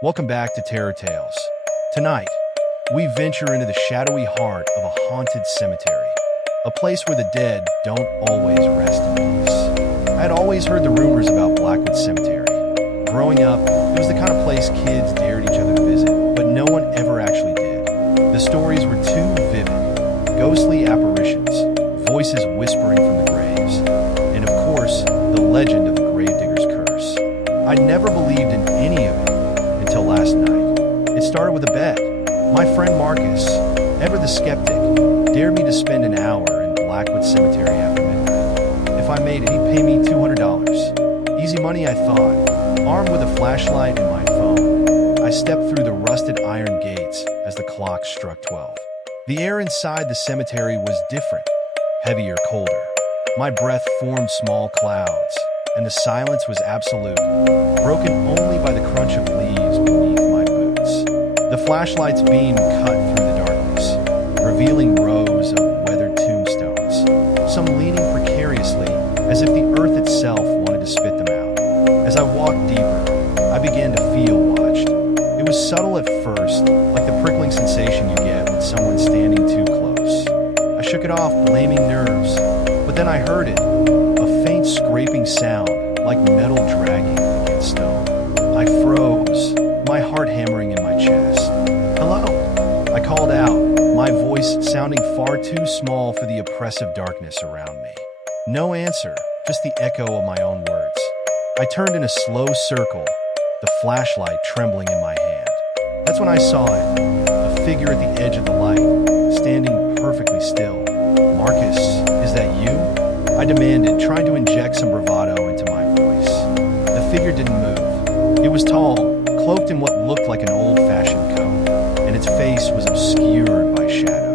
Welcome back to Terror Tales. Tonight, we venture into the shadowy heart of a haunted cemetery, a place where the dead don't always rest in peace. I had always heard the rumors about Blackwood Cemetery. Growing up, it was the kind of place kids dared each other to visit, but no one ever actually did. The stories were too vivid. Ghostly apparitions, voices whispering from the graves, and of course, the legend of the Gravedigger's curse. I never believed in any of it until last night. It started with a bet. My friend Marcus, ever the skeptic, dared me to spend an hour in Blackwood Cemetery after midnight. If I made it, he'd pay me $200. Easy money, I thought. Armed with a flashlight and my phone, I stepped through the rusted iron gates as the clock struck 12. The air inside the cemetery was different, heavier, colder. My breath formed small clouds, and the silence was absolute, broken only by the crunch of leaves beneath my boots. The flashlight's beam cut through the darkness, revealing rows of weathered tombstones, some leaning precariously as if the earth itself wanted to spit them out. As I walked deeper, I began to feel watched. It was subtle at first, like the prickling sensation you get when someone's standing too close. I shook it off, blaming nerves, but then I heard it, a faint scraping sound, like metal dragging against stone. I froze, my heart hammering in my chest. "Hello?" I called out, my voice sounding far too small for the oppressive darkness around me. No answer, just the echo of my own words. I turned in a slow circle, the flashlight trembling in my hand. That's when I saw it, a figure at the edge of the light, standing perfectly still. "Marcus, is that you?" I demanded, trying to inject some bravado into my voice. The figure didn't move. It was tall, cloaked in what looked like an old-fashioned coat, and its face was obscured by shadow.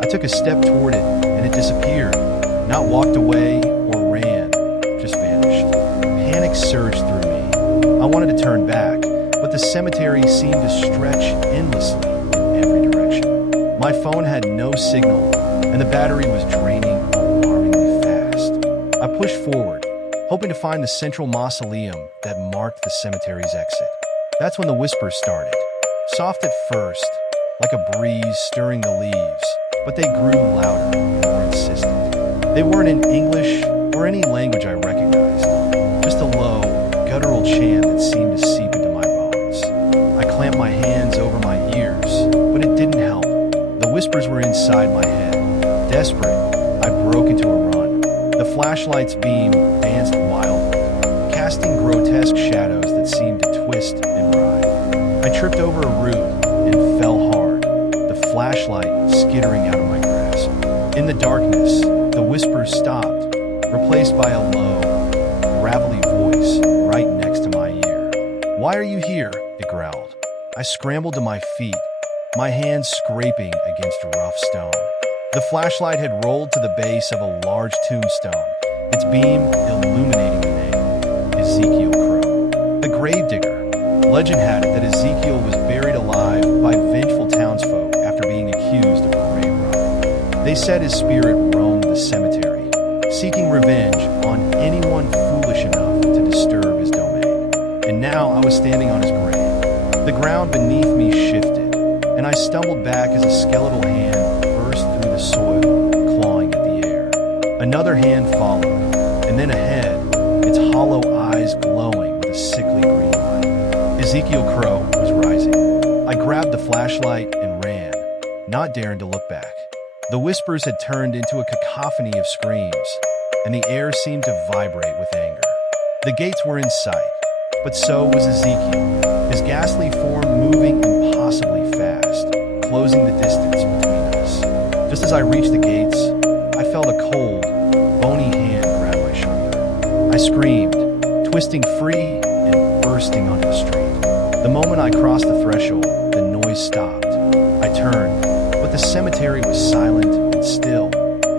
I took a step toward it, and it disappeared, not walked away or ran, just vanished. Panic surged through me. I wanted to turn back, but the cemetery seemed to stretch endlessly in every direction. My phone had no signal, and the battery was draining alarmingly fast. I pushed forward, hoping to find the central mausoleum that marked the cemetery's exit. That's when the whispers started. Soft at first, like a breeze stirring the leaves, but they grew louder, more insistent. They weren't in English or any language I recognized, just a low, guttural chant that seemed to seep into my bones. I clamped my hands over my ears, but it didn't help. The whispers were inside my head. Desperate, I broke into a run. The flashlight's beam danced wildly, casting grotesque shadows that seemed to twist and writhe. I tripped over a root and fell hard, the flashlight skittering out of my grasp. In the darkness, the whispers stopped, replaced by a low, gravelly voice right next to my ear. "Why are you here?" it growled. I scrambled to my feet, my hands scraping against rough stone. The flashlight had rolled to the base of a large tombstone, its beam illuminating the name, Ezekiel Crowe. The Gravedigger. Legend had it that Ezekiel was buried alive by vengeful townsfolk after being accused of grave robbing. They said his spirit roamed the cemetery, seeking revenge on anyone foolish enough to disturb his domain. And now I was standing on his grave. The ground beneath me shifted, and I stumbled back as a skeletal hand burst through the soil, clawing at the air. Another hand followed, and then a head, its hollow eyes glowing with a sickly green light. Ezekiel Crowe was rising. I grabbed the flashlight and ran, not daring to look back. The whispers had turned into a cacophony of screams, and the air seemed to vibrate with anger. The gates were in sight, but so was Ezekiel, his ghastly form moving impossibly fast, closing the distance between us. Just as I reached the gates, I felt a cold, bony hand grab my shoulder. I screamed, twisting free and bursting onto the street. The moment I crossed the threshold, the noise stopped. I turned, but the cemetery was silent and still,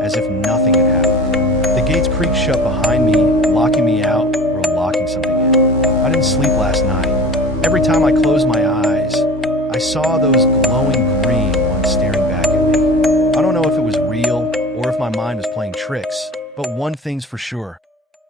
as if nothing had happened. The gates creaked shut behind me, locking me out or locking something in. I didn't sleep last night. Every time I closed my eyes, I saw those glowing green ones staring back at me. I don't know if it was real or if my mind was playing tricks, but one thing's for sure.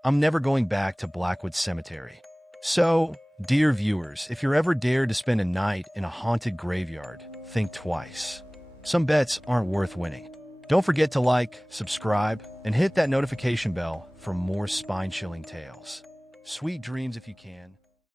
I'm never going back to Blackwood Cemetery. So, Dear viewers, if you're ever dared to spend a night in a haunted graveyard, think twice. Some bets aren't worth winning. Don't forget to like, subscribe, and hit that notification bell for more spine-chilling tales. Sweet dreams if you can.